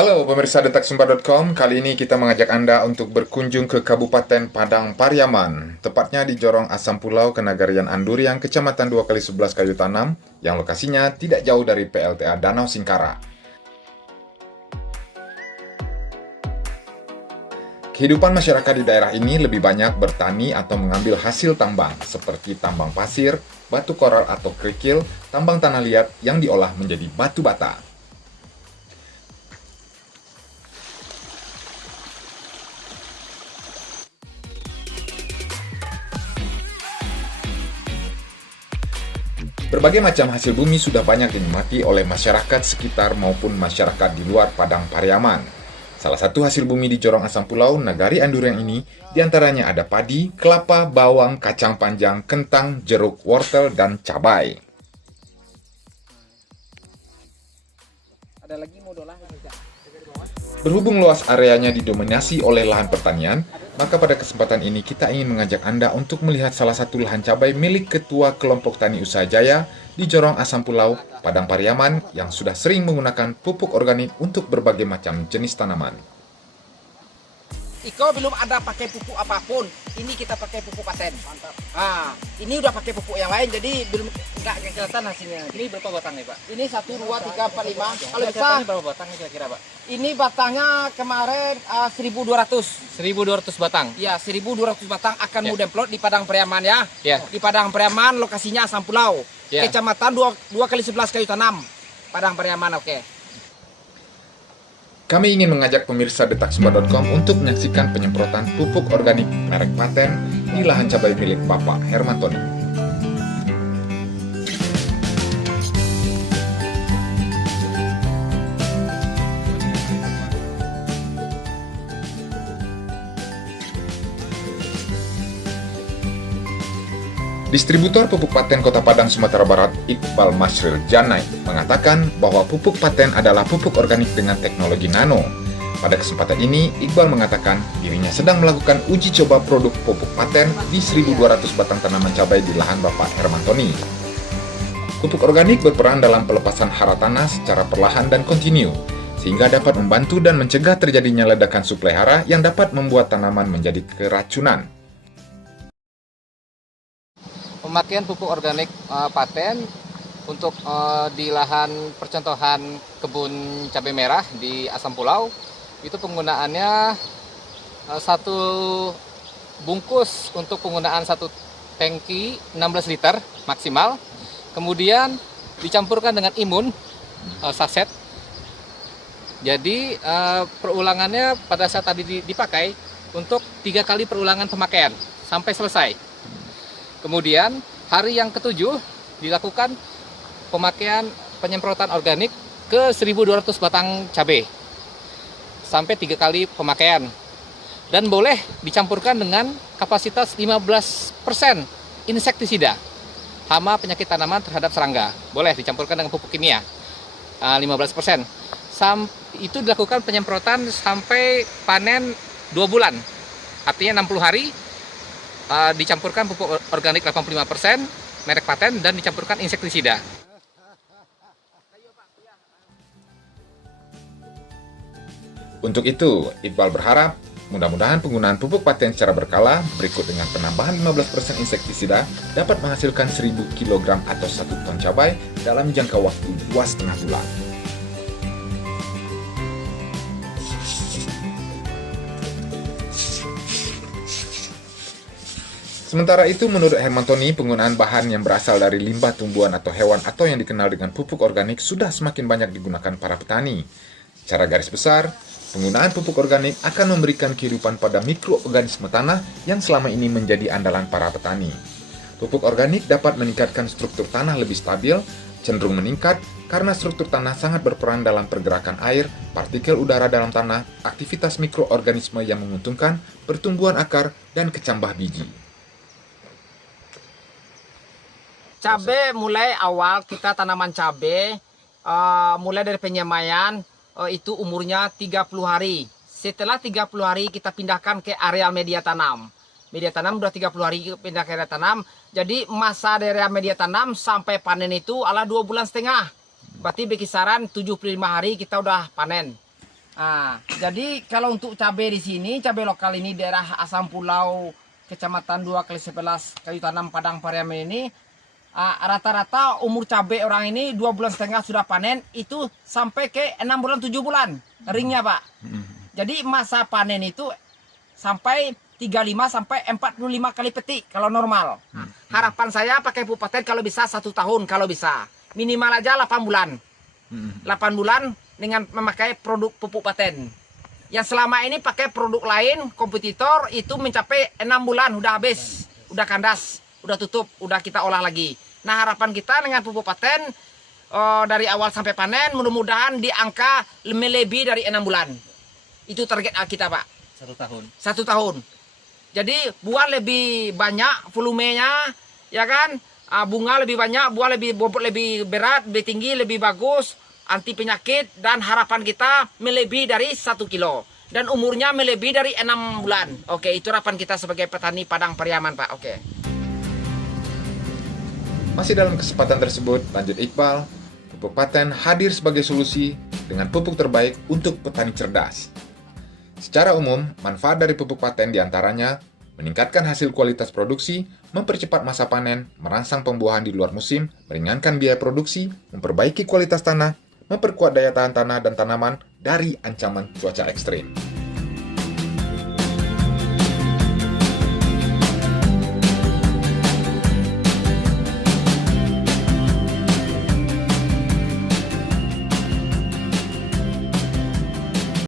Halo pemirsa detaksumber.com, kali ini kita mengajak Anda untuk berkunjung ke Kabupaten Padang Pariaman, tepatnya di Jorong Asam Pulau Kenagarian Anduriang, Kecamatan 2x11 Kayu Tanam, yang lokasinya tidak jauh dari PLTA Danau Singkara. Kehidupan masyarakat di daerah ini lebih banyak bertani atau mengambil hasil tambang, seperti tambang pasir, batu koral atau kerikil, tambang tanah liat yang diolah menjadi batu bata. Berbagai macam hasil bumi sudah banyak dinikmati oleh masyarakat sekitar maupun masyarakat di luar Padang Pariaman. Salah satu hasil bumi di Jorong Asam Pulau Nagari Anduriang ini diantaranya ada padi, kelapa, bawang, kacang panjang, kentang, jeruk, wortel, dan cabai. Ada lagi modal lah. Berhubung luas areanya didominasi oleh lahan pertanian, maka pada kesempatan ini kita ingin mengajak Anda untuk melihat salah satu lahan cabai milik Ketua Kelompok Tani Usaha Jaya di Jorong Asam Pulau, Padang Pariaman yang sudah sering menggunakan pupuk organik untuk berbagai macam jenis tanaman. Iko belum ada pakai pupuk apapun. Ini kita pakai pupuk paten. Mantap. Ah, ini udah pakai pupuk yang lain, jadi belum nggak kelihatan hasilnya. Ini berapa batang nih, Pak? Ini 1, 2, 3, 4, 5. Kalau bisa, Batangnya berapa batang nih kira-kira, Pak? ini batangnya kemarin 1.200. 1.200 batang. Ya, 1.200 batang akan Ya. mau demplot di Padang Pariaman ya. Ya. Di Padang Pariaman, lokasinya Asam Pulau. Ya. Kecamatan 2x11 Kayu Tanam. Padang Pariaman, oke. Kami ingin mengajak pemirsa detaksumber.com untuk menyaksikan penyemprotan pupuk organik merek paten di lahan cabai milik Bapak Hermantoni. Distributor pupuk paten Kota Padang, Sumatera Barat, Iqbal Masril Janai, mengatakan bahwa pupuk paten adalah pupuk organik dengan teknologi nano. Pada kesempatan ini, Iqbal mengatakan dirinya sedang melakukan uji coba produk pupuk paten di 1.200 batang tanaman cabai di lahan Bapak Hermantoni. Pupuk organik berperan dalam pelepasan hara tanah secara perlahan dan kontinu, sehingga dapat membantu dan mencegah terjadinya ledakan suplai hara yang dapat membuat tanaman menjadi keracunan. Pemakaian pupuk organik paten untuk di lahan percontohan kebun cabai merah di Asam Pulau, itu penggunaannya satu bungkus untuk penggunaan satu tangki 16 liter maksimal, kemudian dicampurkan dengan imun saset. Jadi perulangannya pada saat tadi dipakai untuk 3 kali perulangan pemakaian sampai selesai. Kemudian hari yang ke-7 dilakukan pemakaian penyemprotan organik ke 1.200 batang cabai sampai 3 kali pemakaian, dan boleh dicampurkan dengan kapasitas 15% insektisida, hama penyakit tanaman terhadap serangga. Boleh dicampurkan dengan pupuk kimia 15%. Itu dilakukan penyemprotan sampai panen 2 bulan, artinya 60 hari. Dicampurkan pupuk organik 85%, merek paten, dan dicampurkan insektisida. Untuk itu, Iqbal berharap mudah-mudahan penggunaan pupuk paten secara berkala berikut dengan penambahan 15% insektisida dapat menghasilkan 1.000 kg atau 1 ton cabai dalam jangka waktu 2,5 bulan. Sementara itu, menurut Hermantoni, penggunaan bahan yang berasal dari limbah tumbuhan atau hewan atau yang dikenal dengan pupuk organik sudah semakin banyak digunakan para petani. Secara garis besar, penggunaan pupuk organik akan memberikan kehidupan pada mikroorganisme tanah yang selama ini menjadi andalan para petani. Pupuk organik dapat meningkatkan struktur tanah lebih stabil, cenderung meningkat karena struktur tanah sangat berperan dalam pergerakan air, partikel udara dalam tanah, aktivitas mikroorganisme yang menguntungkan, pertumbuhan akar, dan kecambah biji. Cabai mulai awal kita tanaman cabai mulai dari penyemaian itu umurnya 30 hari. Setelah 30 hari kita pindahkan ke area media tanam. Media tanam udah 30 hari pindah ke area tanam. Jadi masa dari area media tanam sampai panen itu adalah 2,5 bulan. Berarti berkisaran 75 hari kita udah panen. Jadi kalau untuk cabai di sini, cabai lokal ini daerah Asam Pulau, Kecamatan 2 kali 11 Kayu Tanam Padang Pariaman ini, rata-rata umur cabai orang ini 2,5 bulan sudah panen, itu sampai ke 6 bulan 7 bulan ringnya Pak. Jadi masa panen itu sampai 35 sampai 45 kali petik kalau normal. Harapan saya pakai pupuk paten kalau bisa 1 tahun kalau bisa. Minimal aja 8 bulan. 8 bulan dengan memakai produk pupuk paten. Yang selama ini pakai produk lain, kompetitor itu mencapai 6 bulan udah habis, udah kandas, udah tutup, udah kita olah lagi. Nah harapan kita dengan pupuk paten dari awal sampai panen mudah-mudahan di angka lebih dari 6 bulan. Itu target kita Pak. 1 tahun. 1 tahun. Jadi buah lebih banyak volumenya, ya kan? Bunga lebih banyak, buah lebih bobot lebih berat, lebih tinggi, lebih bagus, anti penyakit, dan harapan kita melebihi dari 1 kilo. Dan umurnya melebihi dari 6 bulan. Oke, itu harapan kita sebagai petani Padang Pariaman, Pak. Oke. Masih dalam kesempatan tersebut, lanjut Iqbal, pupuk paten hadir sebagai solusi dengan pupuk terbaik untuk petani cerdas. Secara umum, manfaat dari pupuk paten diantaranya meningkatkan hasil kualitas produksi, mempercepat masa panen, merangsang pembuahan di luar musim, meringankan biaya produksi, memperbaiki kualitas tanah, memperkuat daya tahan tanah dan tanaman dari ancaman cuaca ekstrim.